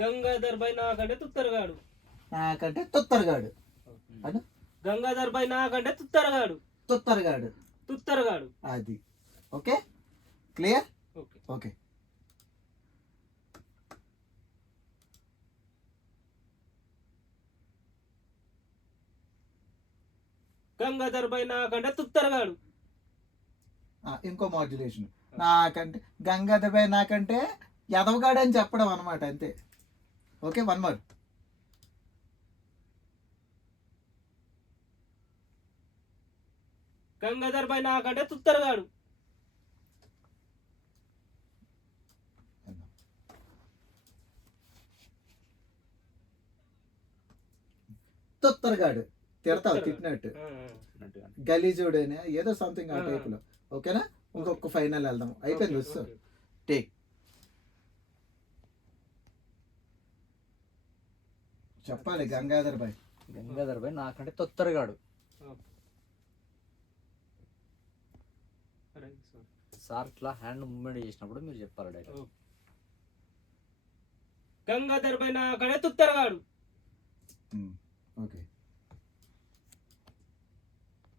Gangadhar by నాకంటే తుత్తరగాడు. నాకంటే తుత్తరగాడు అను. Gangadhar by నాకంటే తుత్తరగాడు. తుత్తరగాడు తుత్తరగాడు. అది. Okay, clear. Okay. Okay, Gangadhar by నాకంటే తుత్తరగాడు. ఇంకో మాడ్యులేషన్. నాకంటే గంగాధర్ బై నాకంటే ఎదవగాడు అని చెప్పడం అనమాట, అంతే. Okay, one more. Gangadhar by నాకంటే తుత్తరగాడు. తుత్తరగాడు తిడతావు, తిట్టినట్టు. గలీజుడు అని ఏదో సంథింగ్ ఆ టైప్ లో. ఓకేనా, ఇంకొక ఫైనల్ వెళ్దాం. అయిపోయింది. వస్తా టేక్. చెప్పాలి. గంగాధర్ బాయ్. గంగాధర్ బాయ్ నాకంటే తొత్తరగాడు. సార్ ఇట్లా హ్యాండ్ మూవ్మెంట్ చేసినప్పుడు మీరు చెప్పాలి డైరెక్ట్. గంగాధర్ బై నాకంటే తుత్తరగాడు. ఓకే.